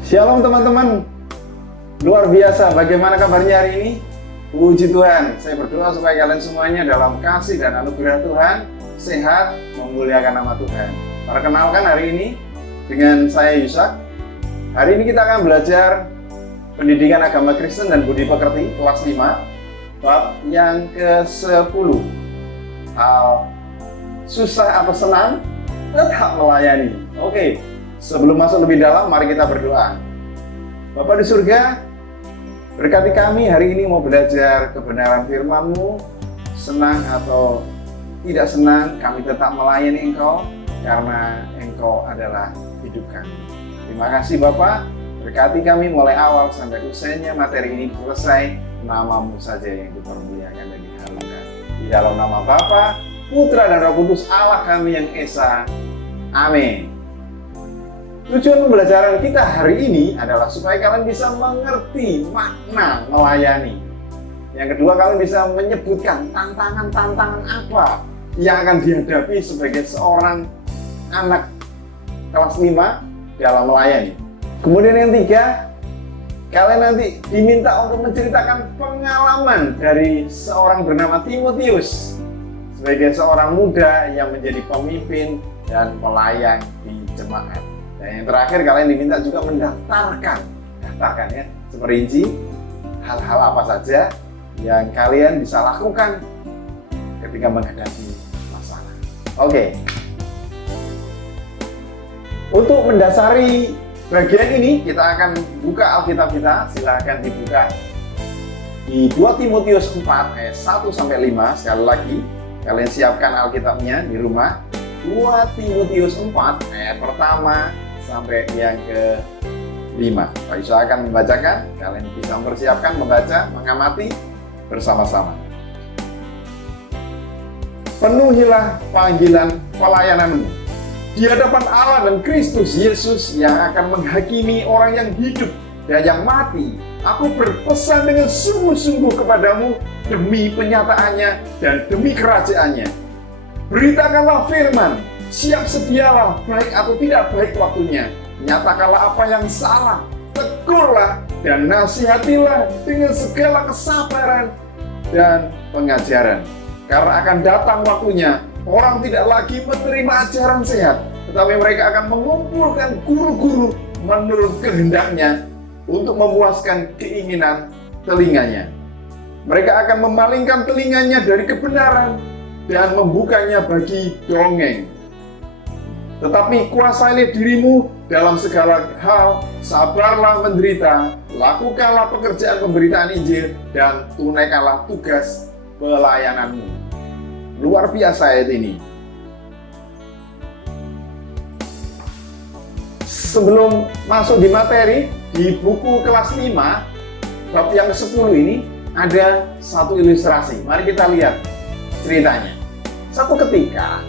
Shalom teman-teman, luar biasa. Bagaimana kabarnya hari ini? Puji Tuhan, saya berdoa supaya kalian semuanya dalam kasih dan anugerah Tuhan sehat, memuliakan nama Tuhan. Perkenalkan hari ini dengan saya Yusak. Hari ini kita akan belajar pendidikan agama Kristen dan budi pekerti kelas 5, bab yang ke-10. Hal susah atau senang tetap melayani. Oke, sebelum masuk lebih dalam, mari kita berdoa. Bapa di surga, berkati kami hari ini mau belajar kebenaran firman-Mu. Senang atau tidak senang, kami tetap melayani Engkau karena Engkau adalah hidup kami. Terima kasih Bapa, berkati kami mulai awal sampai usainya materi ini selesai. Nama-Mu saja yang dipermuliakan dan diharumkan. Di dalam nama Bapa, Putra dan Roh Kudus Allah kami yang Esa. Amin. Tujuan pembelajaran kita hari ini adalah supaya kalian bisa mengerti makna melayani. Yang kedua, kalian bisa menyebutkan tantangan-tantangan apa yang akan dihadapi sebagai seorang anak kelas 5 dalam melayani. Kemudian yang tiga, kalian nanti diminta untuk menceritakan pengalaman dari seorang bernama Timotius sebagai seorang muda yang menjadi pemimpin dan pelayan di jemaat. Dan yang terakhir, kalian diminta juga mendaftarkan ya, seperinci hal-hal apa saja yang kalian bisa lakukan ketika menghadapi masalah. Oke. Untuk mendasari bagian ini, kita akan buka Alkitab kita. Silahkan dibuka di 2 Timotius 4 ayat 1-5. Sekali lagi, kalian siapkan Alkitabnya di rumah. 2 Timotius 4 ayat pertama sampai yang ke-5. Pak Yusuf akan membacakan, kalian bisa mempersiapkan, membaca, mengamati bersama-sama. Penuhilah panggilan pelayananmu di hadapan Allah dan Kristus Yesus yang akan menghakimi orang yang hidup dan yang mati. Aku berpesan dengan sungguh-sungguh kepadamu demi penyataannya dan demi kerajaannya. Beritakanlah firman, siap sedialah baik atau tidak baik waktunya. Nyatakanlah apa yang salah, tegurlah dan nasihatilah dengan segala kesabaran dan pengajaran. Karena akan datang waktunya, orang tidak lagi menerima ajaran sehat, tetapi mereka akan mengumpulkan guru-guru menurut kehendaknya untuk memuaskan keinginan telinganya. Mereka akan memalingkan telinganya dari kebenaran dan membukanya bagi dongeng. Tetapi kuasailah dirimu dalam segala hal, sabarlah menderita, lakukanlah pekerjaan pemberitaan Injil, dan tunaikanlah tugas pelayananmu. Luar biasa ayat ini. Sebelum masuk di materi, di buku kelas 5, bab yang ke-10 ini, ada satu ilustrasi. Mari kita lihat ceritanya. Satu ketika,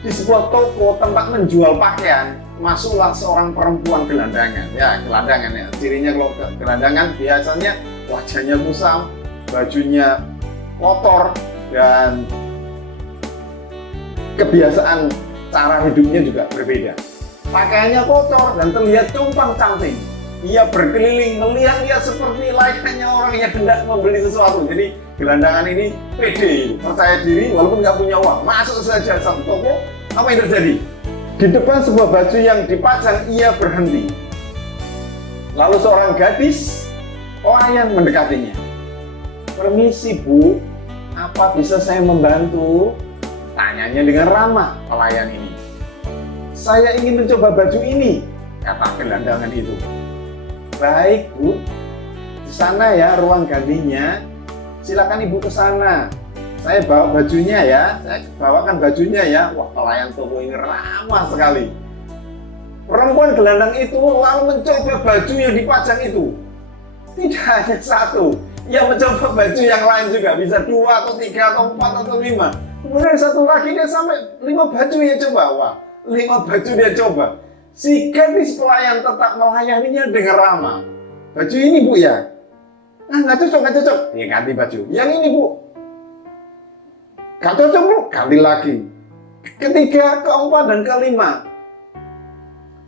di sebuah toko tempat menjual pakaian, masuklah seorang perempuan gelandangan. Ya, gelandangan ya. Cirinya kalau gelandangan biasanya wajahnya kusam, bajunya kotor, dan kebiasaan cara hidupnya juga berbeda. Pakaiannya kotor dan terlihat compang-camping. Ia berkeliling melihat-lihat seperti layaknya orang yang hendak membeli sesuatu. Jadi gelandangan ini pede, percaya diri walaupun nggak punya uang. Masuk saja satu toko. Apa yang terjadi? Di depan sebuah baju yang dipajang, ia berhenti. Lalu seorang gadis pelayan mendekatinya. Permisi Bu, apa bisa saya membantu? Tanyanya dengan ramah pelayan ini. Saya ingin mencoba baju ini, kata gelandangan itu. Baik Bu, di sana ya ruang gantinya. Silakan Ibu ke sana. Saya bawa bajunya ya, saya bawakan bajunya ya. Wah, pelayan toko ini ramah sekali. Perempuan gelandang itu lalu mencoba baju yang dipajang itu. Tidak hanya satu, ia mencoba baju yang lain juga. Bisa 2 atau 3 atau 4 atau 5. Kemudian satu lagi dia sampai 5 baju dia coba. Wah, 5 baju dia coba. Si gadis pelayan tetap melayaninya dengan ramah. Baju ini Bu ya? Nah, nggak cocok. Dia ganti baju. Yang ini Bu. Nggak cocok Bu. Ganti lagi. Ketiga, keempat, dan kelima.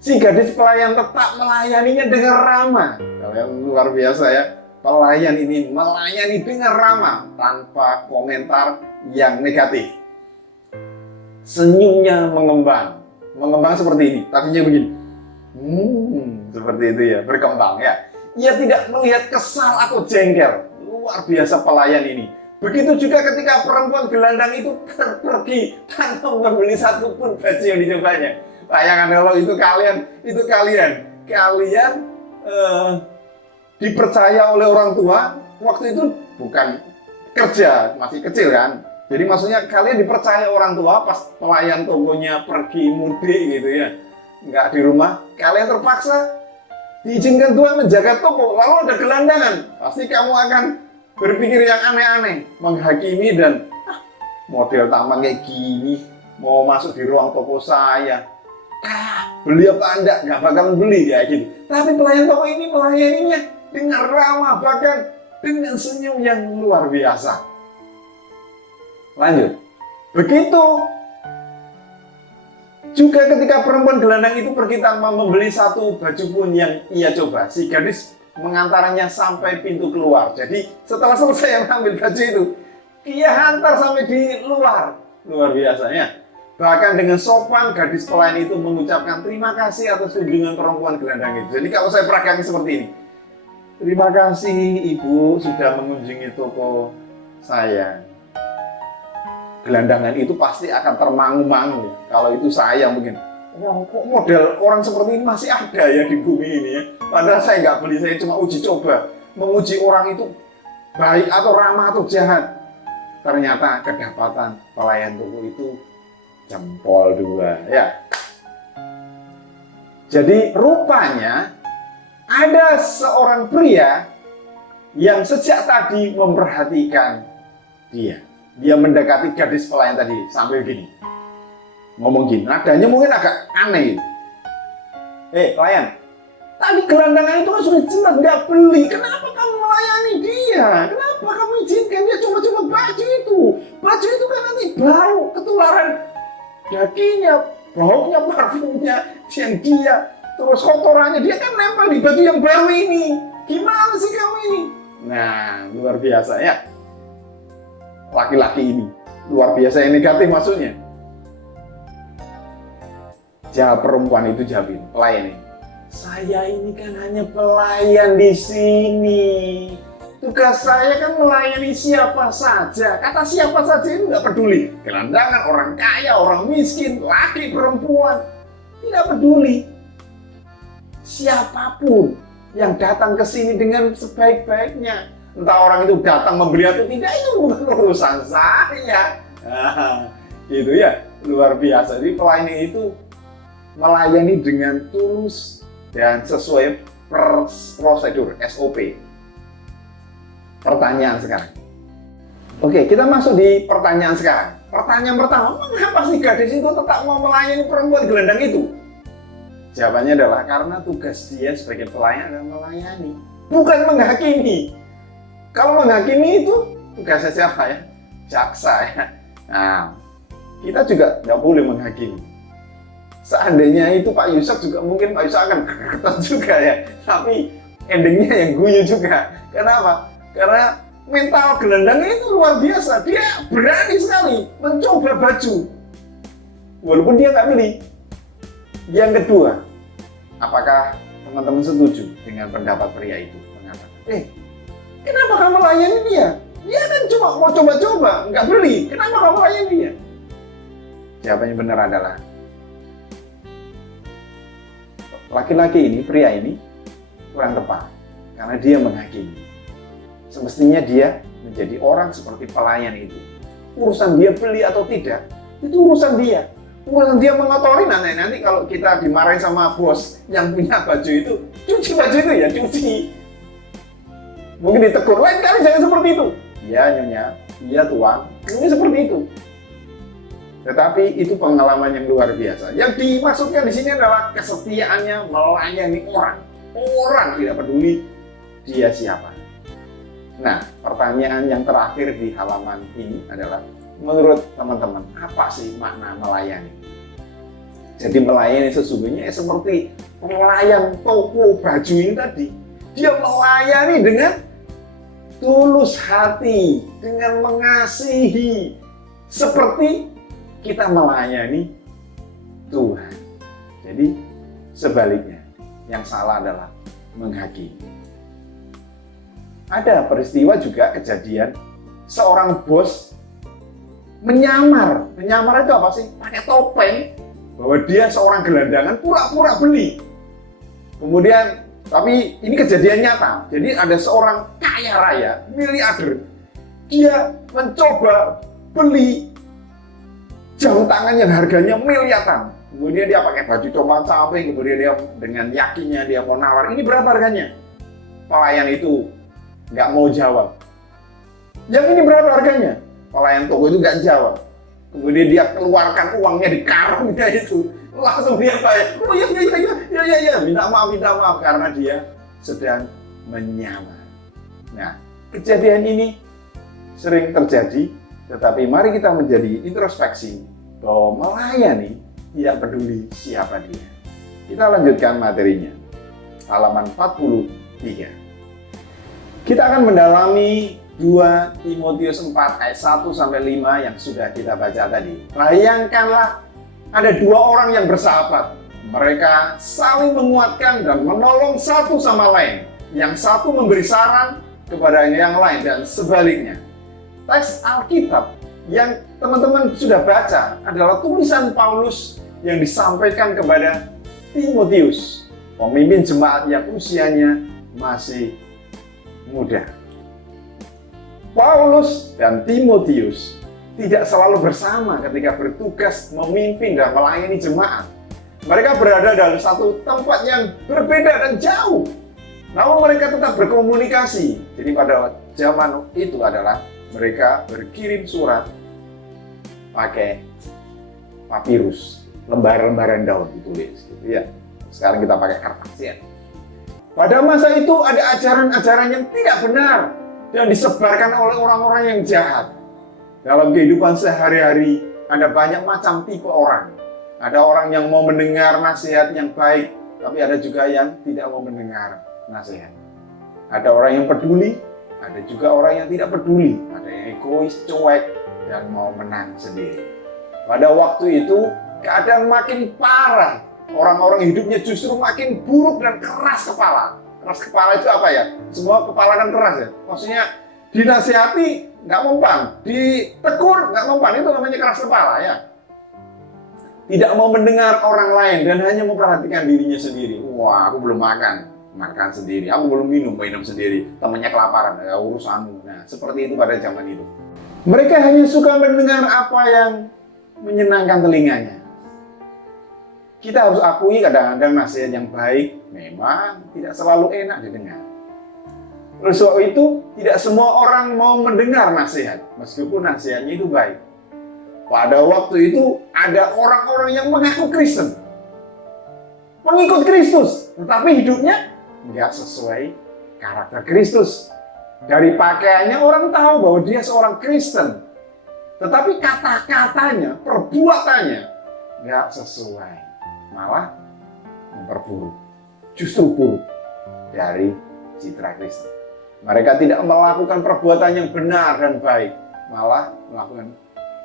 Si gadis pelayan tetap melayaninya dengan ramah. Kalian luar biasa ya. Pelayan ini melayani dengan ramah tanpa komentar yang negatif. Senyumnya mengembang. Mengembang seperti ini. Tadinya begini. Seperti itu ya, berkembang ya. Ia tidak melihat kesal atau jengkel. Luar biasa pelayan ini. Begitu juga ketika perempuan gelandang itu pergi tanpa membeli satupun baju yang dicobanya. Bayangkan kalau itu kalian dipercaya oleh orang tua, waktu itu bukan kerja, masih kecil kan. Jadi maksudnya kalian dipercaya orang tua pas pelayan tokonya pergi mudik gitu ya. Nggak di rumah, kalian terpaksa diizinkan Tuhan menjaga toko, lalu ada gelandangan. Pasti kamu akan berpikir yang aneh-aneh, menghakimi dan model taman kayak gini, mau masuk di ruang toko saya. Beli apa enggak? Nggak bakalan beli kayak gitu. Tapi pelayan toko ini melayaninya dengan ramah, bahkan dengan senyum yang luar biasa. Lanjut. Begitu juga ketika perempuan gelandang itu pergi tanpa membeli satu baju pun yang ia coba, si gadis mengantaranya sampai pintu keluar. Jadi setelah selesai mengambil baju itu, ia hantar sampai di luar. Luar biasanya. Bahkan dengan sopan, gadis pelayan itu mengucapkan terima kasih atas kunjungan perempuan gelandang itu. Jadi kalau saya peragangi seperti ini. Terima kasih Ibu sudah mengunjungi toko saya. Gelandangan itu pasti akan termangu-mangu ya. Kalau itu saya mungkin. Wah, kok model orang seperti ini masih ada ya di bumi ini ya. Padahal saya nggak beli, saya cuma uji coba. Menguji orang itu baik atau ramah atau jahat. Ternyata kedapatan pelayan toko itu jempol 2 ya. Jadi rupanya ada seorang pria yang sejak tadi memperhatikan dia. Dia mendekati gadis pelayan tadi sambil gini. Ngomong gini, nadanya mungkin agak aneh. Pelayan, tadi gelandangan itu kan sudah jelas nggak beli. Kenapa kamu melayani dia? Kenapa kamu izinkan dia coba-coba baju itu? Baju itu kan nanti bau, ketularan dagingnya, baunya, parfumnya, yang dia, terus kotorannya dia kan nempel di baju yang baru ini. Gimana sih kamu ini? Nah, luar biasa ya. Laki-laki ini luar biasa yang negatif maksudnya. Jawab perempuan itu, jawabin pelayan ini. Saya ini kan hanya pelayan di sini. Tugas saya kan melayani siapa saja. Kata siapa saja itu nggak peduli. Gelandangan, orang kaya, orang miskin, laki, perempuan. Tidak peduli. Siapapun yang datang ke sini dengan sebaik-baiknya. Entah orang itu datang membeli atau tidak, itu bukan urusan saya. Gitu ya, luar biasa. Jadi pelayan itu melayani dengan tulus dan sesuai prosedur SOP. Pertanyaan sekarang. Oke, kita masuk di pertanyaan sekarang. Pertanyaan pertama, mengapa sih gadis itu tetap mau melayani perempuan gelandang itu? Jawabannya adalah karena tugas dia sebagai pelayan adalah melayani, bukan menghakimi. Kalau menghakimi itu tugasnya siapa ya? Jaksa ya. Nah, kita juga nggak boleh menghakimi. Seandainya itu Pak Yusuf juga, mungkin Pak Yusuf akan ketat juga ya. Tapi endingnya yang guyu juga. Kenapa? Karena mental gelandangnya itu luar biasa. Dia berani sekali mencoba baju. Walaupun dia nggak beli. Yang kedua, apakah teman-teman setuju dengan pendapat pria itu? Mengatakan, kenapa kamu layani dia? Dia kan cuma mau coba-coba, nggak beli. Kenapa kamu layani dia? Jawabannya benar adalah, laki-laki ini, pria ini kurang tepat. Karena dia menghakimi. Semestinya dia menjadi orang seperti pelayan itu. Urusan dia beli atau tidak, itu urusan dia. Urusan dia mengotori nanti kalau kita dimarahin sama bos yang punya baju itu, cuci baju itu ya, cuci. Mungkin ditegur, lain kali jangan seperti itu. Iya nyonya, iya tuan, mungkin seperti itu. Tetapi itu pengalaman yang luar biasa. Yang dimaksudkan di sini adalah kesetiaannya melayani orang. Orang tidak peduli dia siapa. Nah, pertanyaan yang terakhir di halaman ini adalah, menurut teman-teman, apa sih makna melayani? Jadi melayani sesungguhnya seperti pelayan toko baju ini tadi. Dia melayani dengan tulus hati, dengan mengasihi, seperti kita melayani Tuhan. Jadi sebaliknya, yang salah adalah menghakimi. Ada peristiwa juga kejadian seorang bos menyamar. Menyamar itu apa sih? Pakai topeng bahwa dia seorang gelandangan, pura-pura beli. Kemudian, tapi ini kejadian nyata. Jadi ada seorang kaya raya, miliarder. Dia mencoba beli jam tangan yang harganya miliaran. Kemudian dia pakai baju compang-camping, kemudian dia dengan yakinnya dia mau nawar, ini berapa harganya? Pelayan itu nggak mau jawab. Yang ini berapa harganya? Pelayan toko itu nggak jawab. Kemudian dia keluarkan uangnya di karungnya itu. Langsung dia bayar. Oh iya, minta maaf karena dia sedang menyamar. Nah, kejadian ini sering terjadi, tetapi mari kita menjadi introspeksi bahwa melayani tidak peduli siapa dia. Kita lanjutkan materinya. Halaman 43. Kita akan mendalami 2 Timotius 4 ayat 1-5 yang sudah kita baca tadi. Bayangkanlah ada 2 orang yang bersahabat. Mereka saling menguatkan dan menolong satu sama lain. Yang satu memberi saran kepada yang lain dan sebaliknya. Teks Alkitab yang teman-teman sudah baca adalah tulisan Paulus yang disampaikan kepada Timotius, pemimpin jemaat yang usianya masih muda. Paulus dan Timotius tidak selalu bersama ketika bertugas memimpin dan melayani jemaat. Mereka berada dalam satu tempat yang berbeda dan jauh. Namun mereka tetap berkomunikasi. Jadi pada zaman itu adalah mereka berkirim surat pakai papirus, lembaran-lembaran daun ditulis gitu ya. Sekarang kita pakai kertas ya. Pada masa itu ada ajaran-ajaran yang tidak benar dan disebarkan oleh orang-orang yang jahat. Dalam kehidupan sehari-hari ada banyak macam tipe orang. Ada orang yang mau mendengar nasihat yang baik, tapi ada juga yang tidak mau mendengar nasihat. Ada orang yang peduli, ada juga orang yang tidak peduli. Ada yang egois, cuek, dan mau menang sendiri. Pada waktu itu keadaan makin parah. Orang-orang hidupnya justru makin buruk dan keras kepala. Keras kepala itu apa ya? Semua kepala kan keras ya. Maksudnya dinasihati nggak mempan, ditegur nggak mempan, itu namanya keras kepala ya. Tidak mau mendengar orang lain dan hanya memperhatikan dirinya sendiri. Wah, aku belum makan sendiri. Aku belum minum sendiri. Temannya kelaparan, ya urusanmu. Nah, seperti itu pada zaman itu. Mereka hanya suka mendengar apa yang menyenangkan telinganya. Kita harus akui kadang-kadang nasihat yang baik memang tidak selalu enak didengar. Oleh sebab itu, tidak semua orang mau mendengar nasihat, meskipun nasihatnya itu baik. Pada waktu itu, ada orang-orang yang mengaku Kristen, mengikut Kristus, tetapi hidupnya nggak sesuai karakter Kristus. Dari pakaiannya orang tahu bahwa dia seorang Kristen, tetapi kata-katanya, perbuatannya nggak sesuai, malah memperburuk, justru buruk dari citra Kristen. Mereka tidak melakukan perbuatan yang benar dan baik, malah melakukan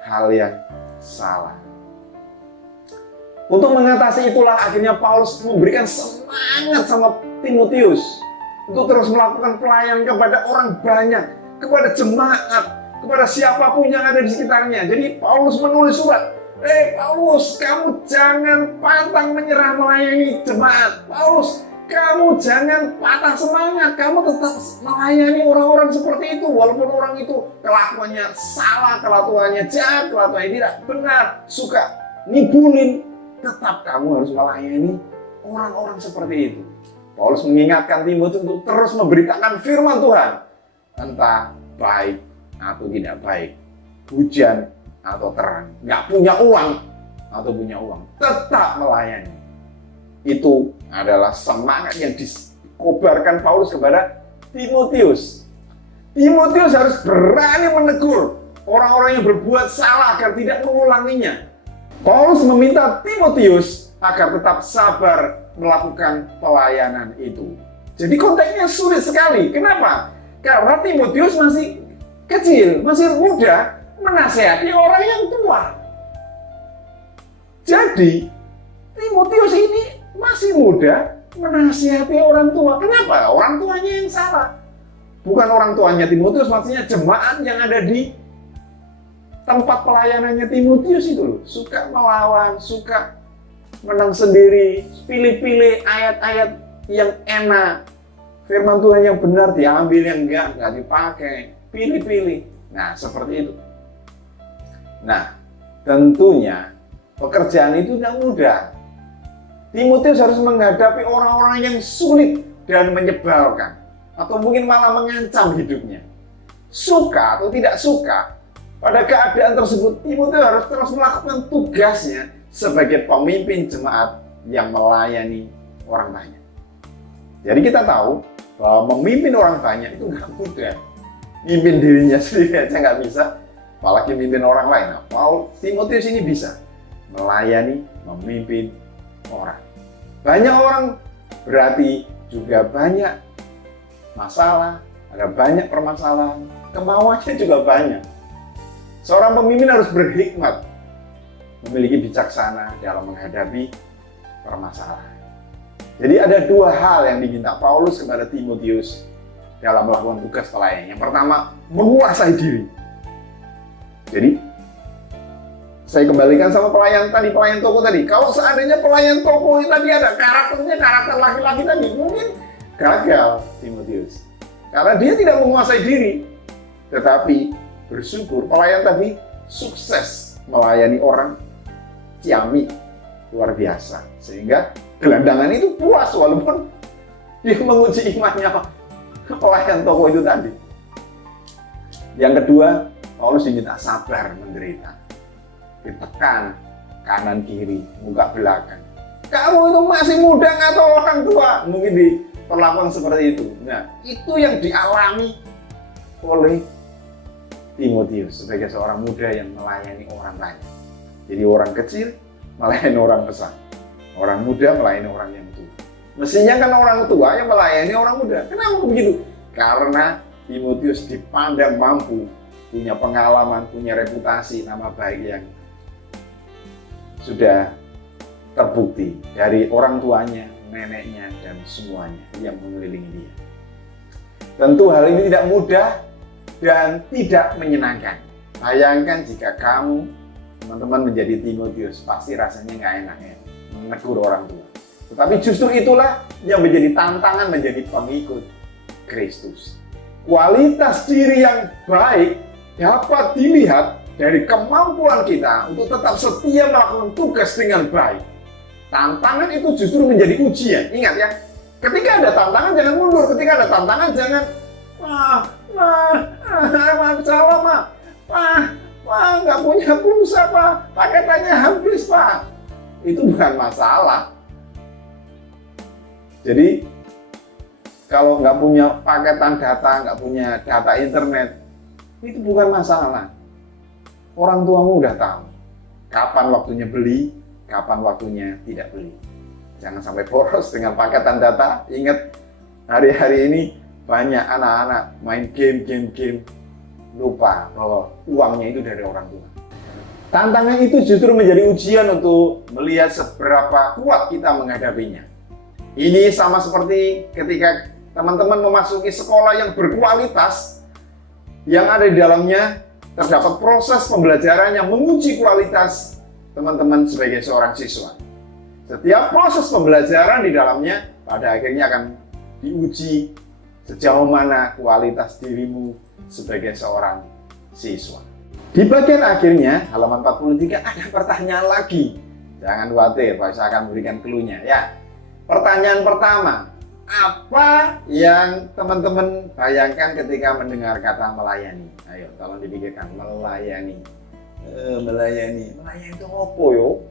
hal yang salah. Untuk mengatasi itulah akhirnya Paulus memberikan semangat sama Timotius untuk terus melakukan pelayanan kepada orang banyak, kepada jemaat, kepada siapapun yang ada di sekitarnya. Jadi Paulus menulis surat, Paulus, kamu jangan pantang menyerah melayani jemaat. Paulus, kamu jangan patah semangat, kamu tetap melayani orang-orang seperti itu. Walaupun orang itu kelakuannya salah, kelakuannya jahat, kelakuannya tidak benar, suka nibulin, tetap kamu harus melayani orang-orang seperti itu. Paulus mengingatkan Timotius untuk terus memberitakan firman Tuhan. Entah baik atau tidak baik, hujan atau terang, nggak punya uang atau punya uang, tetap melayani. Itu adalah semangat yang dikobarkan Paulus kepada Timotius. Timotius harus berani menegur orang-orang yang berbuat salah agar tidak mengulanginya. Paulus meminta Timotius agar tetap sabar melakukan pelayanan itu. Jadi konteksnya sulit sekali. Kenapa? Karena Timotius masih kecil, masih muda, menasihati orang yang tua. Jadi Timotius ini masih muda, menasihati orang tua. Kenapa? Orang tuanya yang salah. Bukan orang tuanya Timotius, maksudnya jemaat yang ada di tempat pelayanannya Timotius itu loh. Suka melawan, suka menang sendiri, pilih-pilih ayat-ayat yang enak. Firman Tuhan yang benar diambil, yang enggak dipakai. Pilih-pilih. Nah, seperti itu. Nah, tentunya pekerjaan itu tidak mudah. Timotius harus menghadapi orang-orang yang sulit dan menyebalkan. Atau mungkin malah mengancam hidupnya. Suka atau tidak suka, pada keadaan tersebut Timotius harus terus melakukan tugasnya sebagai pemimpin jemaat yang melayani orang banyak. Jadi kita tahu bahwa memimpin orang banyak itu nggak mudah. Mimpin dirinya sendiri aja nggak bisa, apalagi mimpin orang lain. Nah, Timotius ini bisa melayani, memimpin orang. Banyak orang berarti juga banyak masalah, ada banyak permasalahan, kemauannya juga banyak. Seorang pemimpin harus berhikmat, memiliki bijaksana dalam menghadapi permasalahan. Jadi ada dua hal yang diminta Paulus kepada Timotius dalam melakukan tugas pelayanan. Yang pertama, menguasai diri. Jadi, saya kembalikan sama pelayan toko tadi. Kalau seandainya pelayan toko tadi ada karakternya, karakter laki-laki tadi, mungkin gagal Timotius. Karena dia tidak menguasai diri. Tetapi bersyukur pelayan tadi sukses melayani orang ciamik luar biasa. Sehingga gelandangan itu puas walaupun dia menguji imannya pelayan toko itu tadi. Yang kedua, Paulus diminta sabar menderita. Ditekan kanan kiri, muka belakang. Kamu itu masih muda atau orang tua? Mungkin diperlakukan seperti itu. Nah, itu yang dialami oleh Timotius sebagai seorang muda yang melayani orang lain. Jadi orang kecil melayani orang besar. Orang muda melayani orang yang tua. Mestinya kan orang tua yang melayani orang muda. Kenapa begitu? Karena Timotius dipandang mampu, punya pengalaman, punya reputasi, nama baik yang sudah terbukti dari orang tuanya, neneknya, dan semuanya yang mengelilingi dia. Tentu hal ini tidak mudah dan tidak menyenangkan. Bayangkan jika kamu, teman-teman, menjadi Timotius, pasti rasanya nggak enak ya, menegur orang tua. Tetapi justru itulah yang menjadi tantangan menjadi pengikut Kristus. Kualitas diri yang baik dapat dilihat dari kemampuan kita untuk tetap setia melakukan tugas dengan baik. Tantangan itu justru menjadi ujian. Ingat ya, ketika ada tantangan jangan mundur. Ketika ada tantangan jangan salah nggak punya pulsa Pak, paketannya habis Pak. Itu bukan masalah. Jadi kalau nggak punya paketan data, nggak punya data internet, itu bukan masalah. Orang tuamu udah tahu kapan waktunya beli, kapan waktunya tidak beli. Jangan sampai boros dengan paketan data. Ingat, hari-hari ini banyak anak-anak main game, lupa bahwa uangnya itu dari orang tua. Tantangan itu justru menjadi ujian untuk melihat seberapa kuat kita menghadapinya. Ini sama seperti ketika teman-teman memasuki sekolah yang berkualitas, yang ada di dalamnya terdapat proses pembelajaran yang menguji kualitas teman-teman sebagai seorang siswa. Setiap proses pembelajaran di dalamnya pada akhirnya akan diuji sejauh mana kualitas dirimu sebagai seorang siswa. Di bagian akhirnya, halaman 43, ada pertanyaan lagi. Jangan khawatir, saya akan memberikan clue-nya ya. Pertanyaan pertama, apa yang teman-teman bayangkan ketika mendengar kata melayani? Ayo, tolong dipikirkan, melayani. Melayani itu apa yo?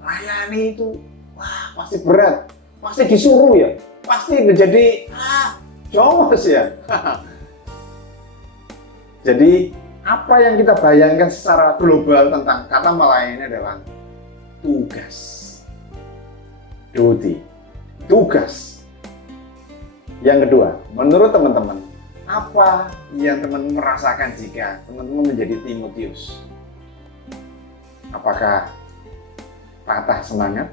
Melayani itu, wah pasti berat, pasti disuruh ya, pasti menjadi jongos ya. Jadi apa yang kita bayangkan secara global tentang kata melayani adalah tugas. duty, tugas. Yang kedua, menurut teman-teman, apa yang teman-teman merasakan jika teman-teman menjadi Timotius? Apakah patah semangat,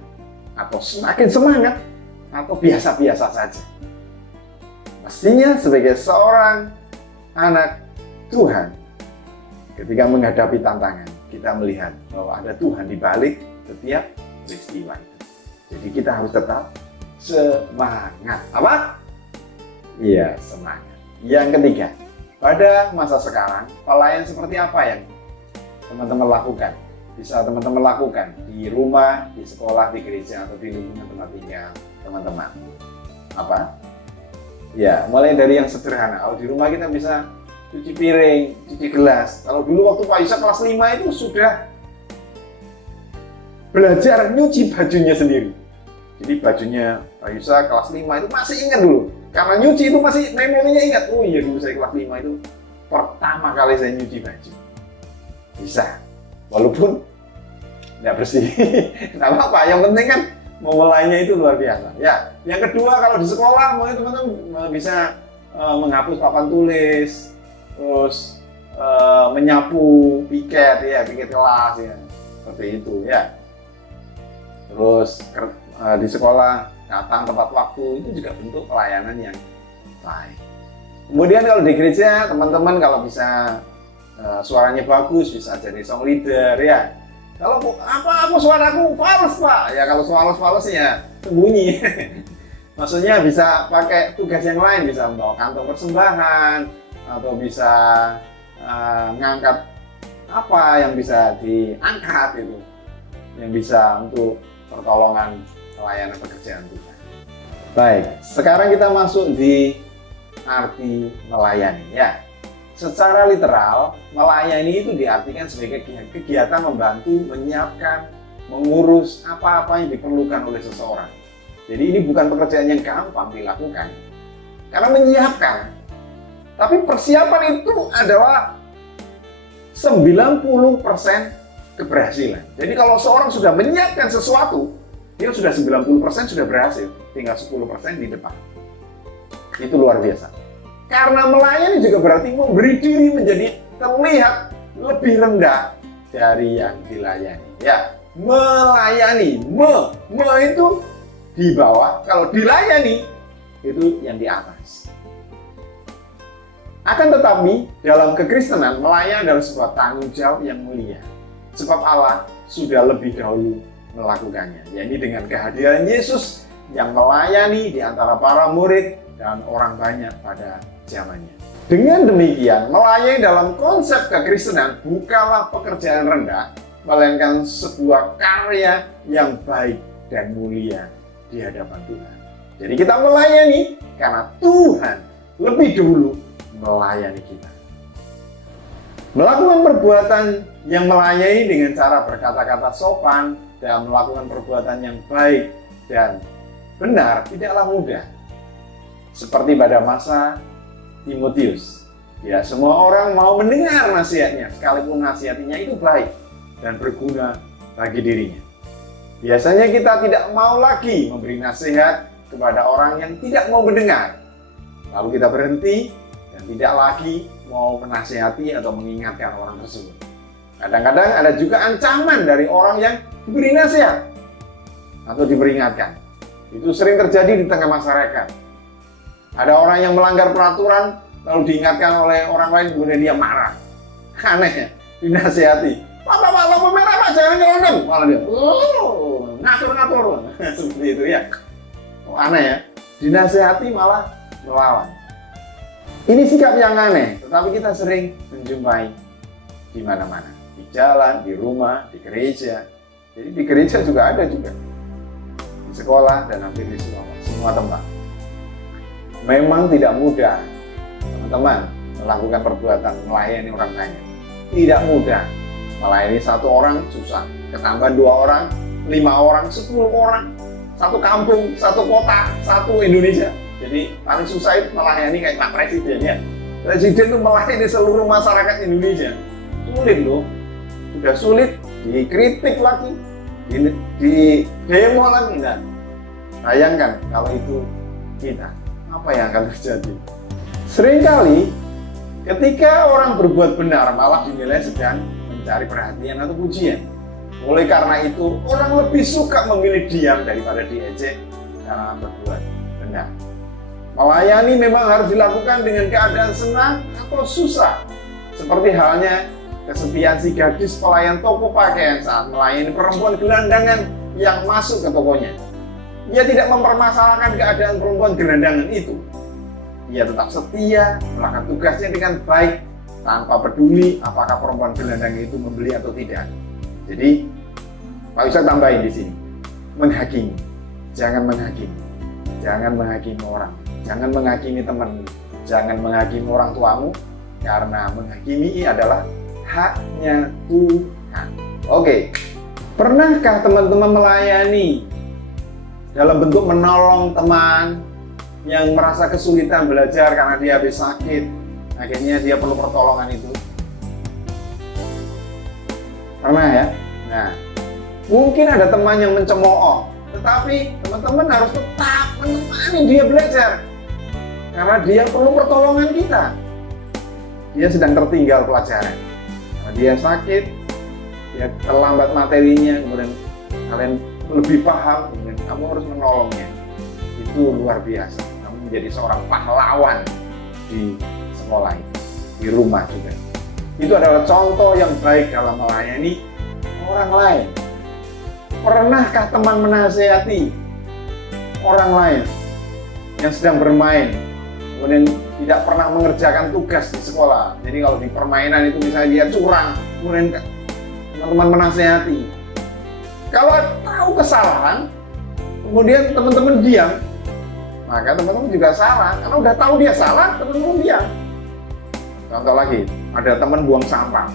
atau semakin semangat, atau biasa-biasa saja? Mestinya sebagai seorang anak Tuhan, ketika menghadapi tantangan, kita melihat bahwa ada Tuhan di balik setiap peristiwa itu. Jadi kita harus tetap semangat. Apa? Iya, semangat. Yang ketiga, pada masa sekarang, pelayan seperti apa yang teman-teman lakukan? Bisa teman-teman lakukan di rumah, di sekolah, di gereja, atau di lingkungan tempat tinggal teman-teman. Apa? Ya, mulai dari yang sederhana. Kalau di rumah kita bisa cuci piring, cuci gelas. Kalau dulu waktu Pak Yusa kelas 5 itu sudah belajar nyuci bajunya sendiri. Jadi bajunya Pak Yusa kelas 5 itu masih ingat dulu. Karena nyuci itu masih memorinya ingat. Oh iya, dulu saya kelas 5 itu pertama kali saya nyuci baju. Bisa. Walaupun nggak bersih. Nggak apa-apa, yang penting kan memulainya itu luar biasa. Ya, yang kedua, kalau di sekolah mungkin teman-teman bisa menghapus papan tulis, terus menyapu piket ya, piket kelas ya, seperti itu ya. Terus di sekolah datang tepat waktu, itu juga bentuk pelayanan yang baik. Kemudian kalau di gereja, teman-teman kalau bisa suaranya bagus, bisa jadi song leader ya. Kalau aku suaraku fals Pak, ya kalau fals ya sembunyi. Maksudnya bisa pakai tugas yang lain, bisa membawa kantong persembahan, atau bisa ngangkat apa yang bisa diangkat itu, yang bisa untuk pertolongan pelayanan pekerjaan Tuhan. Baik, sekarang kita masuk di arti melayani ya. Secara literal, melayani itu diartikan sebagai kegiatan membantu, menyiapkan, mengurus apa-apa yang diperlukan oleh seseorang. Jadi ini bukan pekerjaan yang gampang dilakukan, karena menyiapkan. Tapi persiapan itu adalah 90% keberhasilan. Jadi kalau seorang sudah menyiapkan sesuatu, dia sudah 90% sudah berhasil, tinggal 10% di depan. Itu luar biasa. Karena melayani juga berarti memberi diri menjadi terlihat lebih rendah dari yang dilayani. Ya, melayani, itu di bawah, kalau dilayani itu yang di atas. Akan tetapi dalam kekristenan, melayani adalah sebuah tanggung jawab yang mulia. Sebab Allah sudah lebih dahulu melakukannya, yakni dengan kehadiran Yesus yang melayani di antara para murid dan orang banyak pada zamannya. Dengan demikian, melayani dalam konsep kekristenan bukanlah pekerjaan rendah, melainkan sebuah karya yang baik dan mulia di hadapan Tuhan. Jadi kita melayani karena Tuhan lebih dulu melayani kita. Melakukan perbuatan yang melayani dengan cara berkata-kata sopan dan melakukan perbuatan yang baik dan benar tidaklah mudah. Seperti pada masa Timotius, ya semua orang mau mendengar nasihatnya, sekalipun nasihatnya itu baik dan berguna bagi dirinya. Biasanya kita tidak mau lagi memberi nasihat kepada orang yang tidak mau mendengar. Lalu kita berhenti dan tidak lagi mau menasihati atau mengingatkan orang tersebut. Kadang-kadang ada juga ancaman dari orang yang diberi nasihat atau diperingatkan. Itu sering terjadi di tengah masyarakat. Ada orang yang melanggar peraturan, lalu diingatkan oleh orang lain, kemudian dia marah. Aneh ya, dinasihati. Pak, lampu merah Pak, jangan nyelonong. Malah dia, ngatur. Seperti itu ya. Aneh ya, dinasihati malah melawan. Ini sikap yang aneh, tetapi kita sering menjumpai di mana-mana. Di jalan, di rumah, di gereja. Jadi di gereja juga ada juga. Di sekolah dan hampir di semua tempat. Memang tidak mudah, teman-teman, melakukan perbuatan melayani orang banyak. Tidak mudah. Melayani satu orang susah. Ketambah 2 orang, 5 orang, 10 orang, satu kampung, satu kota, satu Indonesia. Jadi paling susah itu melayani kayak Pak Presiden ya. Presiden itu melayani seluruh masyarakat Indonesia. Sulit loh. Sudah sulit, dikritik lagi, di demo lagi enggak. Bayangkan kalau itu kita, apa yang akan terjadi? Seringkali ketika orang berbuat benar malah dinilai sedang mencari perhatian atau pujian. Oleh karena itu, orang lebih suka memilih diam daripada diejek karena berbuat benar. Melayani memang harus dilakukan dengan keadaan senang atau susah. Seperti halnya kesepian si gadis pelayan toko pakaian saat melayani perempuan gelandangan yang masuk ke tokonya. Ia tidak mempermasalahkan keadaan perempuan gelandangan itu. Ia tetap setia melakukan tugasnya dengan baik tanpa peduli apakah perempuan gelandangan itu membeli atau tidak. Jadi, Pak Ustadz tambahin di sini, menghakimi, jangan menghakimi, jangan menghakimi orang, jangan menghakimi temanmu, jangan menghakimi orang tuamu, karena menghakimi adalah haknya Tuhan. Oke, pernahkah teman-teman melayani dalam bentuk menolong teman yang merasa kesulitan belajar karena dia habis sakit, akhirnya dia perlu pertolongan itu? Pernah ya? Nah, mungkin ada teman yang mencemooh, tetapi teman-teman harus tetap menemani dia belajar karena dia perlu pertolongan kita. Dia sedang tertinggal pelajaran karena dia sakit, dia terlambat materinya, kemudian kalian lebih paham, kemudian kamu harus menolongnya. Itu luar biasa. Kamu menjadi seorang pahlawan di sekolah ini, di rumah juga. Itu adalah contoh yang baik dalam melayani orang lain. Pernahkah teman menasihati orang lain yang sedang bermain, kemudian tidak pernah mengerjakan tugas di sekolah? Jadi kalau di permainan itu misalnya dia curang, kemudian teman-teman menasihati. Kalau tahu kesalahan, kemudian teman-teman diam, maka teman-teman juga salah. Karena udah tahu dia salah, teman-teman diam. Contoh lagi, ada teman buang sampah.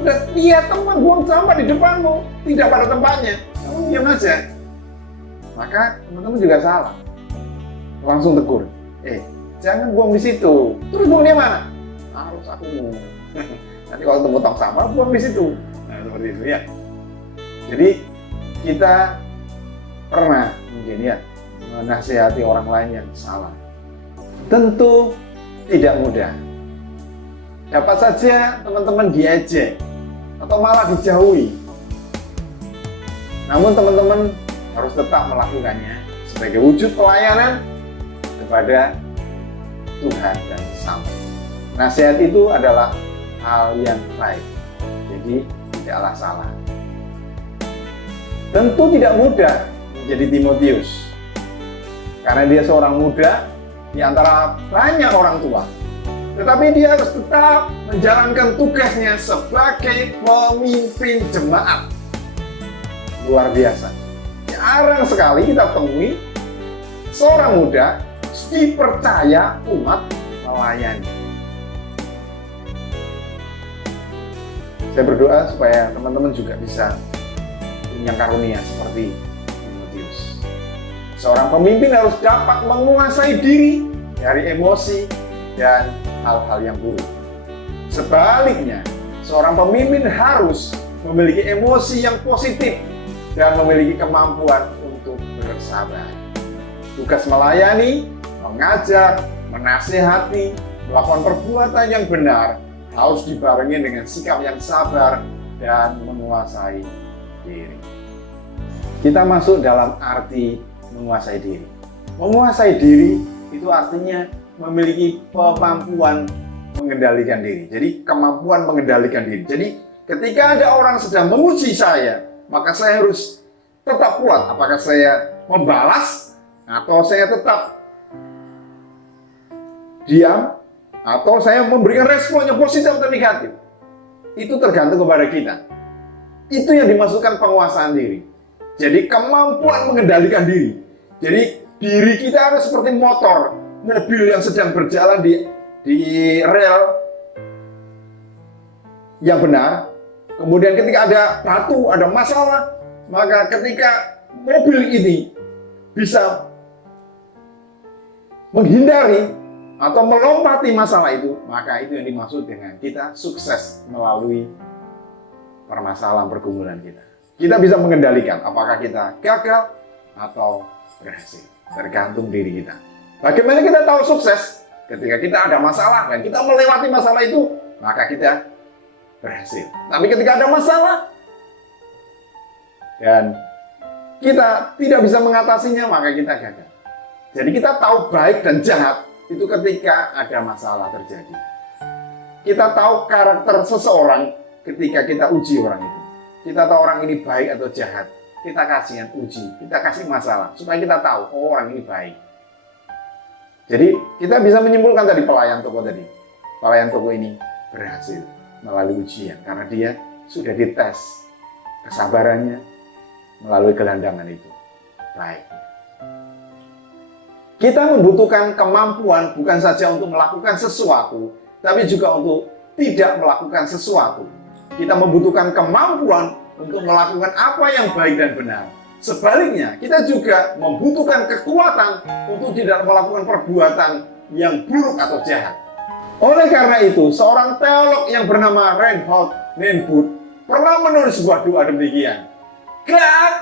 Udah lihat teman buang sampah di depanmu, tidak pada tempatnya, kamu diam aja. Maka teman-teman juga salah. Langsung tegur, jangan buang di situ. Terus buang di mana? Harus aku. Nanti kalau temu tong sampah, buang di situ. Nah, seperti itu ya. Jadi kita pernah mungkin ya menasihati orang lain yang salah. Tentu tidak mudah. Dapat saja teman-teman diejek atau malah dijauhi. Namun teman-teman harus tetap melakukannya sebagai wujud pelayanan kepada Tuhan dan sesama. Nasihat itu adalah hal yang baik, jadi tidaklah salah. Tentu tidak mudah menjadi Timotius, karena dia seorang muda di antara banyak orang tua. Tetapi dia harus tetap menjalankan tugasnya sebagai pemimpin jemaat. Luar biasa. Jarang sekali kita temui seorang muda dipercaya umat melayani. Saya berdoa supaya teman-teman juga bisa punya karunia seperti Timotius. Seorang pemimpin harus dapat menguasai diri dari emosi dan hal-hal yang buruk. Sebaliknya, seorang pemimpin harus memiliki emosi yang positif dan memiliki kemampuan untuk bersabar. Tugas melayani, mengajar, menasihati, melakukan perbuatan yang benar harus dibarengi dengan sikap yang sabar dan menguasai diri. Kita masuk dalam arti menguasai diri. Menguasai diri itu artinya memiliki kemampuan mengendalikan diri. Jadi kemampuan mengendalikan diri. Jadi ketika ada orang sedang memuji saya, maka saya harus tetap kuat. Apakah saya membalas atau saya tetap diam atau saya memberikan respon yang positif atau negatif. Itu tergantung kepada kita. Itu yang dimaksudkan penguasaan diri. Jadi kemampuan mengendalikan diri. Jadi diri kita harus seperti motor, mobil yang sedang berjalan di rel yang benar. Kemudian ketika ada batu, ada masalah, maka ketika mobil ini bisa menghindari atau melompati masalah itu, maka itu yang dimaksud dengan kita sukses melalui permasalahan pergumulan kita. Kita bisa mengendalikan apakah kita gagal atau berhasil. Tergantung diri kita. Bagaimana kita tahu sukses? Ketika kita ada masalah dan kita melewati masalah itu, maka kita berhasil. Tapi ketika ada masalah dan kita tidak bisa mengatasinya, maka kita gagal. Jadi kita tahu baik dan jahat itu ketika ada masalah terjadi. Kita tahu karakter seseorang ketika kita uji orang itu. Kita tahu orang ini baik atau jahat. Kita kasih uji, kita kasih masalah supaya kita tahu orang ini baik. Jadi kita bisa menyimpulkan tadi pelayan toko tadi. Pelayan toko ini berhasil melalui ujian karena dia sudah dites kesabarannya melalui gelandangan itu. Baik. Kita membutuhkan kemampuan bukan saja untuk melakukan sesuatu, tapi juga untuk tidak melakukan sesuatu. Kita membutuhkan kemampuan untuk melakukan apa yang baik dan benar. Sebaliknya, kita juga membutuhkan kekuatan untuk tidak melakukan perbuatan yang buruk atau jahat. Oleh karena itu, seorang teolog yang bernama Reinhold Niebuhr pernah menulis sebuah doa demikian. God,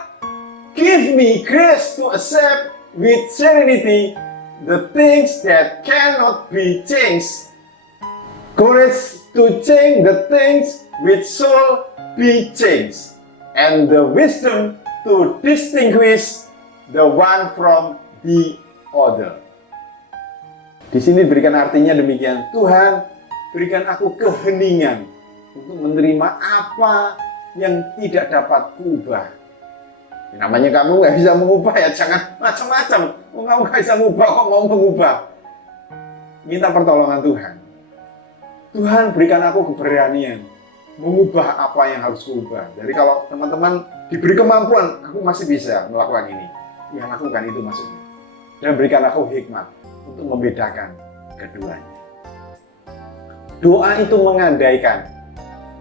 give me grace to accept with serenity the things that cannot be changed. Courage to change the things which shall be changed. And the wisdom to distinguish the one from the other. Di sini berikan artinya demikian. Tuhan, berikan aku keheningan untuk menerima apa yang tidak dapat kuubah. Namanya kamu nggak bisa mengubah ya, jangan macam-macam. Kamu nggak bisa mengubah, kok mau mengubah? Minta pertolongan Tuhan. Tuhan, berikan aku keberanian mengubah apa yang harus kuubah. Jadi kalau teman-teman diberi kemampuan, aku masih bisa melakukan ini. Ya lakukan itu maksudnya. Dan berikan aku hikmat untuk membedakan keduanya. Doa itu mengandaikan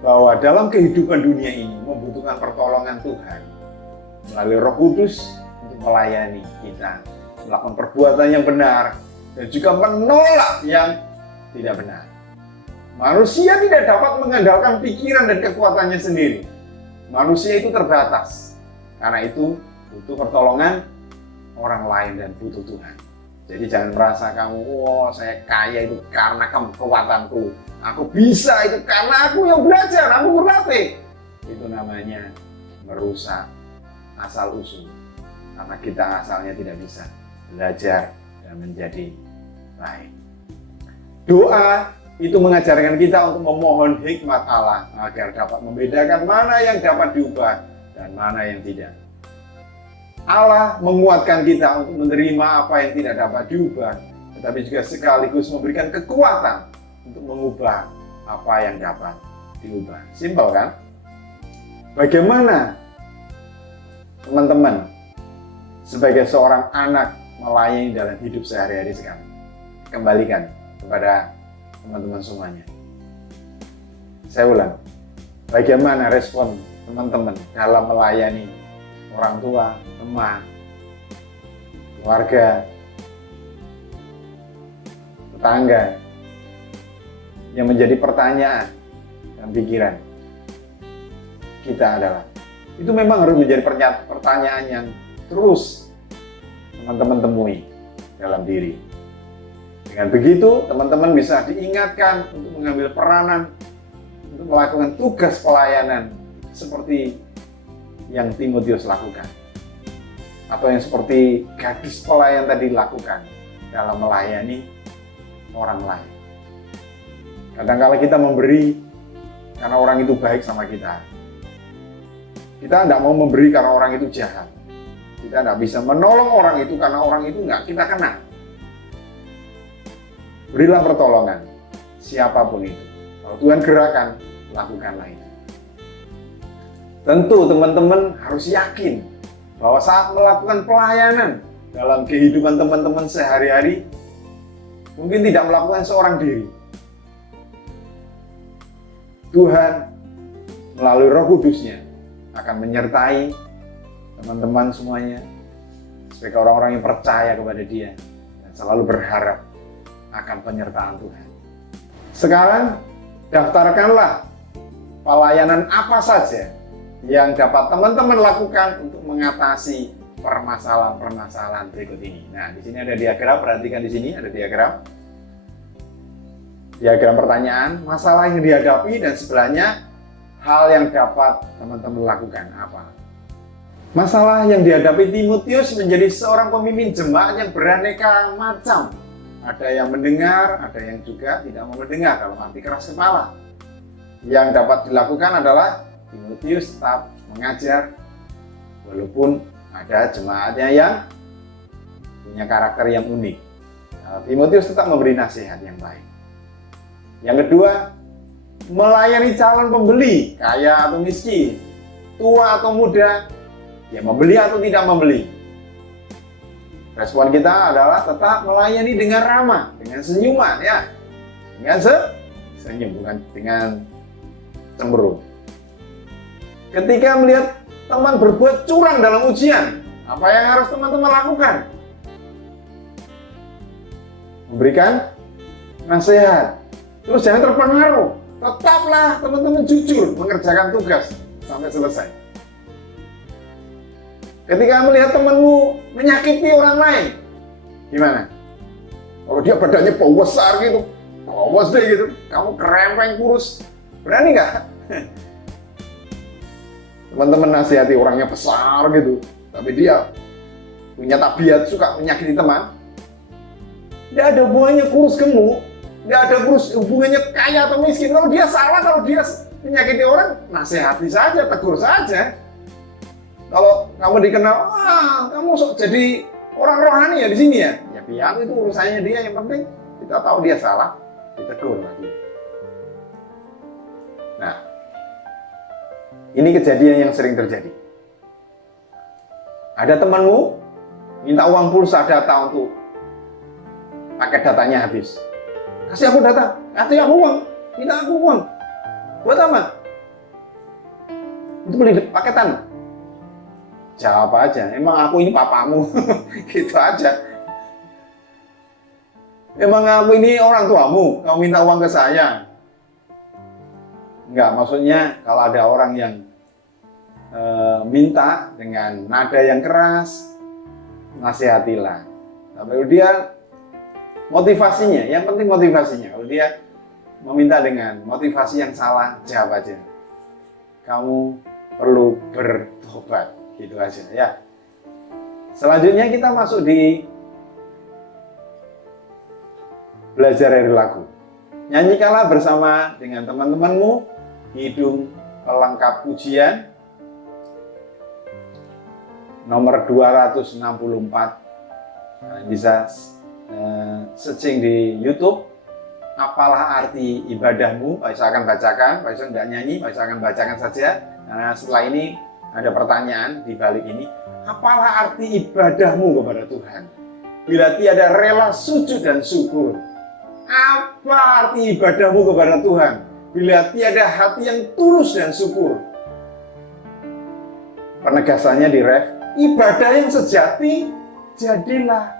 bahwa dalam kehidupan dunia ini membutuhkan pertolongan Tuhan melalui Roh Kudus untuk melayani kita, melakukan perbuatan yang benar dan juga menolak yang tidak benar. Manusia tidak dapat mengandalkan pikiran dan kekuatannya sendiri. Manusia itu terbatas. Karena itu butuh pertolongan orang lain dan butuh Tuhan. Jadi jangan merasa kamu, saya kaya itu karena kekuatanku. Aku bisa itu karena aku yang belajar, aku berlatih. Itu namanya merusak asal usul. Karena kita asalnya tidak bisa belajar dan menjadi baik. Doa itu mengajarkan kita untuk memohon hikmat Allah agar dapat membedakan mana yang dapat diubah dan mana yang tidak. Allah menguatkan kita untuk menerima apa yang tidak dapat diubah, tetapi juga sekaligus memberikan kekuatan untuk mengubah apa yang dapat diubah. Simpel kan? Bagaimana teman-teman sebagai seorang anak melayani dalam hidup sehari-hari sekarang? Kembalikan kepada teman-teman semuanya. Saya ulang, bagaimana respon teman-teman dalam melayani orang tua, teman, keluarga, tetangga, yang menjadi pertanyaan dan pikiran kita adalah, itu memang harus menjadi pertanyaan yang terus teman-teman temui dalam diri. Dengan begitu, teman-teman bisa diingatkan untuk mengambil peranan, untuk melakukan tugas pelayanan seperti yang Timotius lakukan. Atau yang seperti gadis pelayan tadi lakukan dalam melayani orang lain. Kadang-kala kita memberi karena orang itu baik sama kita. Kita tidak mau memberi karena orang itu jahat. Kita tidak bisa menolong orang itu karena orang itu nggak kita kenal. Berilah pertolongan, siapapun itu. Kalau Tuhan gerakan, lakukanlah itu. Tentu teman-teman harus yakin bahwa saat melakukan pelayanan dalam kehidupan teman-teman sehari-hari, mungkin tidak melakukan seorang diri. Tuhan melalui Roh Kudus-Nya akan menyertai teman-teman semuanya sebagai orang-orang yang percaya kepada Dia dan selalu berharap akan penyertaan Tuhan. Sekarang daftarkanlah pelayanan apa saja yang dapat teman-teman lakukan untuk mengatasi permasalahan-permasalahan berikut ini. Nah, di sini ada diagram, perhatikan di sini ada diagram. Diagram pertanyaan, masalah yang dihadapi dan sebelahnya hal yang dapat teman-teman lakukan apa? Masalah yang dihadapi Timotius menjadi seorang pemimpin jemaat yang beraneka macam. Ada yang mendengar, ada yang juga tidak mau mendengar dalam arti keras kepala. Yang dapat dilakukan adalah Timotius tetap mengajar walaupun ada jemaatnya yang punya karakter yang unik. Timotius tetap memberi nasihat yang baik. Yang kedua, melayani calon pembeli, kaya atau miskin, tua atau muda, ya membeli atau tidak membeli. Respon kita adalah tetap melayani dengan ramah, dengan senyuman, ya, dengan senyum, bukan dengan cemberut. Ketika melihat teman berbuat curang dalam ujian, apa yang harus teman-teman lakukan? Memberikan nasihat. Terus jangan terpengaruh. Tetaplah teman-teman jujur mengerjakan tugas sampai selesai. Ketika melihat temanmu menyakiti orang lain, gimana? Kalau dia badannya besar gitu, bos deh gitu, kamu kerempeng kurus, berani nggak? Teman-teman nasihati orangnya besar gitu, tapi dia punya tabiat suka menyakiti teman. Tidak ada hubungannya kurus gemuk. Nggak ada hubungannya kaya atau miskin. Kalau dia salah, kalau dia menyakiti orang, nasihati saja, tegur saja. Kalau kamu dikenal, kamu jadi orang rohani ya di sini ya. Ya biar itu urusannya dia, yang penting kita tahu dia salah, ditegur lagi. Nah, ini kejadian yang sering terjadi. Ada temanmu minta uang pulsa data untuk paket datanya habis. Kasih aku data, kasih aku uang, minta aku uang. Buat apa? Itu beli paketan. Jawab aja, emang aku ini papamu. Gitu aja. Emang aku ini orang tuamu, kamu minta uang ke saya. Enggak, maksudnya kalau ada orang yang minta dengan nada yang keras, nasihatilah. Tapi dia motivasinya, yang penting motivasinya. Kalau dia meminta dengan motivasi yang salah, jawab aja. Kamu perlu bertobat, gitu aja ya. Selanjutnya kita masuk di belajar dari lagu. Nyanyikanlah bersama dengan teman-temanmu hidung pelengkap pujian nomor 264. Kalian bisa searching di YouTube, apalah arti ibadahmu. Pak Isa akan bacakan, Pak Isa nggak nyanyi, Pak Isa akan bacakan saja. Nah, setelah ini ada pertanyaan di balik ini, apalah arti ibadahmu kepada Tuhan? Bila tiada rela sujud dan syukur. Apa arti ibadahmu kepada Tuhan? Bila tiada hati yang tulus dan syukur. Penegasannya di ref, ibadah yang sejati jadilah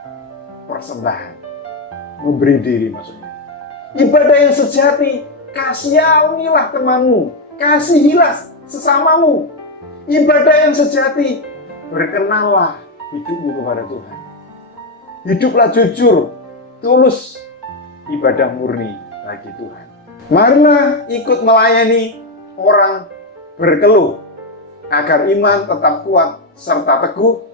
persembahan, memberi diri maksudnya. Ibadah yang sejati, kasihanilah temanmu, kasihilah sesamamu. Ibadah yang sejati, berkenanlah hidupmu kepada Tuhan. Hiduplah jujur, tulus, ibadah murni bagi Tuhan. Marilah ikut melayani orang berkeluh, agar iman tetap kuat serta teguh.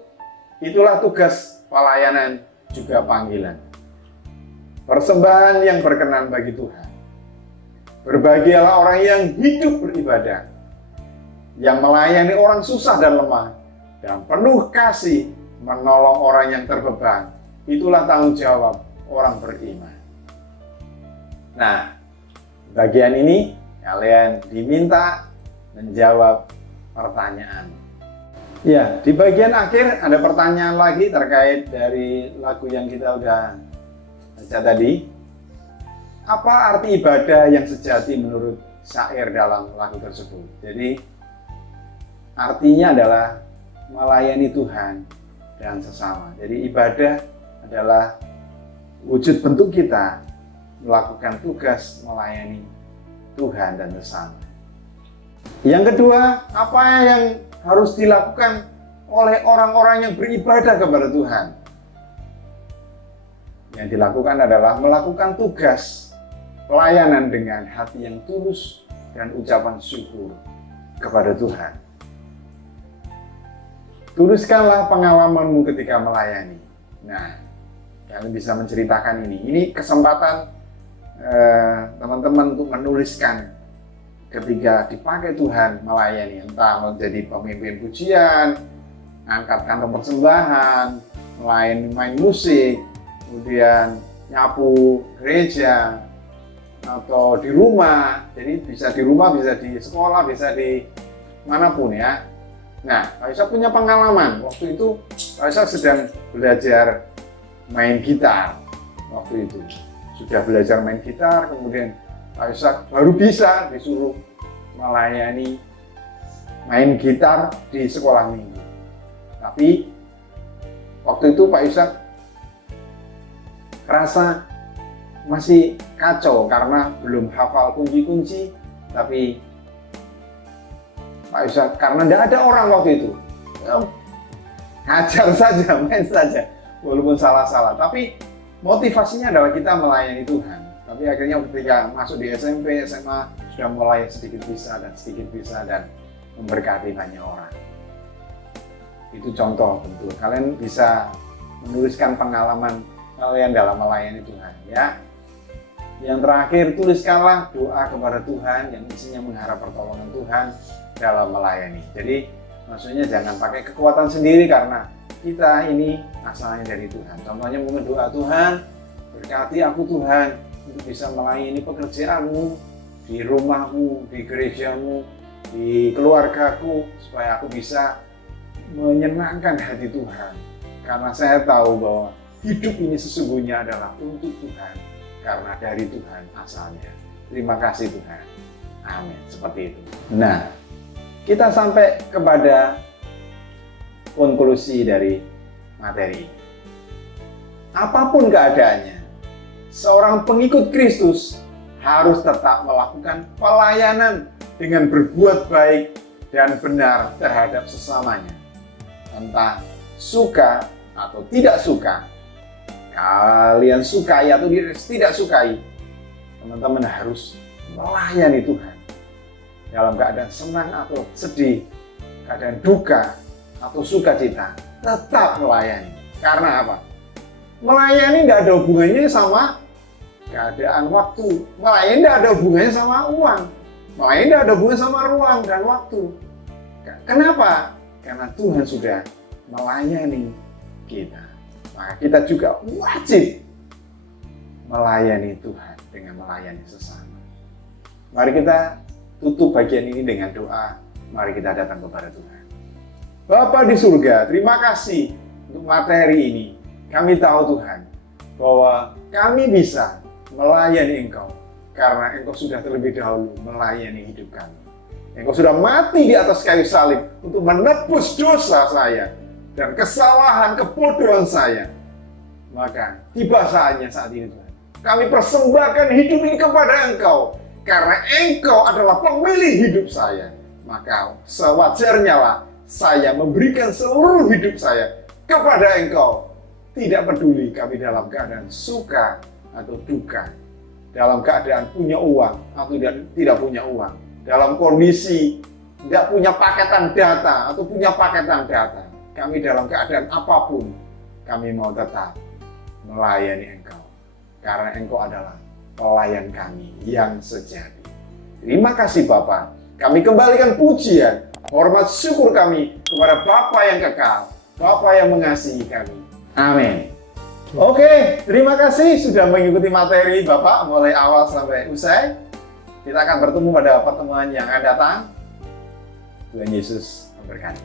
Itulah tugas pelayanan juga panggilan. Persembahan yang berkenan bagi Tuhan. Berbahagialah orang yang hidup beribadah, yang melayani orang susah dan lemah, dan penuh kasih menolong orang yang terbeban. Itulah tanggung jawab orang beriman. Nah, bagian ini kalian diminta menjawab pertanyaan. Ya, di bagian akhir ada pertanyaan lagi terkait dari lagu yang kita udah baca tadi. Apa arti ibadah yang sejati menurut syair dalam lagu tersebut? Jadi, artinya adalah melayani Tuhan dan sesama. Jadi, ibadah adalah wujud bentuk kita melakukan tugas melayani Tuhan dan sesama. Yang kedua, apa yang harus dilakukan oleh orang-orang yang beribadah kepada Tuhan. Yang dilakukan adalah melakukan tugas pelayanan dengan hati yang tulus dan ucapan syukur kepada Tuhan. Tuliskanlah pengalamanmu ketika melayani. Nah, kalian bisa menceritakan ini. Ini kesempatan teman-teman untuk menuliskan ketika dipakai Tuhan melayani, entah menjadi pemimpin pujian, angkat kantong persembahan, main musik, kemudian nyapu gereja, atau di rumah. Jadi bisa di rumah, bisa di sekolah, bisa di manapun ya. Nah, Pak Ishak punya pengalaman. Waktu itu Pak Ishak sedang belajar main gitar. Waktu itu sudah belajar main gitar, kemudian Pak Ishak baru bisa disuruh melayani main gitar di sekolah minggu. Tapi waktu itu Pak Ishak rasa masih kacau karena belum hafal kunci-kunci, tapi Pak Ishak karena tidak ada orang waktu itu, ngajar saja, main saja, walaupun salah-salah. Tapi motivasinya adalah kita melayani Tuhan. Tapi akhirnya ketika masuk di SMP, SMA, sudah mulai sedikit bisa dan memberkati banyak orang. Itu contoh tentu. Kalian bisa menuliskan pengalaman kalian dalam melayani Tuhan ya. Yang terakhir, tuliskanlah doa kepada Tuhan yang isinya mengharap pertolongan Tuhan dalam melayani. Jadi maksudnya jangan pakai kekuatan sendiri karena kita ini asalnya dari Tuhan. Contohnya mungkin doa, Tuhan berkati aku Tuhan untuk bisa melayani pekerjaanmu, di rumahmu, di gerejamu, di keluargaku, supaya aku bisa menyenangkan hati Tuhan. Karena saya tahu bahwa hidup ini sesungguhnya adalah untuk Tuhan, karena dari Tuhan asalnya. Terima kasih Tuhan. Amin. Seperti itu. Nah, kita sampai kepada konklusi dari materi ini. Apapun keadaannya, seorang pengikut Kristus harus tetap melakukan pelayanan dengan berbuat baik dan benar terhadap sesamanya. Entah suka atau tidak suka, kalian sukai atau tidak sukai, teman-teman harus melayani Tuhan. Dalam keadaan senang atau sedih, keadaan duka atau sukacita, tetap melayani. Karena apa? Melayani tidak ada hubungannya sama keadaan waktu. Melayani tidak ada hubungannya sama uang. Melayani tidak ada hubungannya sama ruang dan waktu. Kenapa? Karena Tuhan sudah melayani kita. Maka kita juga wajib melayani Tuhan dengan melayani sesama. Mari kita tutup bagian ini dengan doa. Mari kita datang kepada Tuhan. Bapa di surga, terima kasih untuk materi ini. Kami tahu Tuhan bahwa kami bisa melayani Engkau karena Engkau sudah terlebih dahulu melayani hidup kami. Engkau sudah mati di atas kayu salib untuk menebus dosa saya dan kesalahan kebodohan saya. Maka tiba saatnya saat ini Tuhan, kami persembahkan hidup ini kepada Engkau. Karena Engkau adalah pemilik hidup saya, maka sewajarnya lah saya memberikan seluruh hidup saya kepada Engkau. Tidak peduli kami dalam keadaan suka atau duka, dalam keadaan punya uang atau tidak punya uang, dalam kondisi tidak punya paketan data atau punya paketan data. Kami dalam keadaan apapun, kami mau tetap melayani Engkau. Karena Engkau adalah pelayan kami yang sejati. Terima kasih Bapa. Kami kembalikan pujian, hormat, syukur kami kepada Bapa yang kekal, Bapa yang mengasihi kami. Amin. Oke, terima kasih sudah mengikuti materi Bapak mulai awal sampai usai. Kita akan bertemu pada pertemuan yang akan datang. Tuhan Yesus memberkati.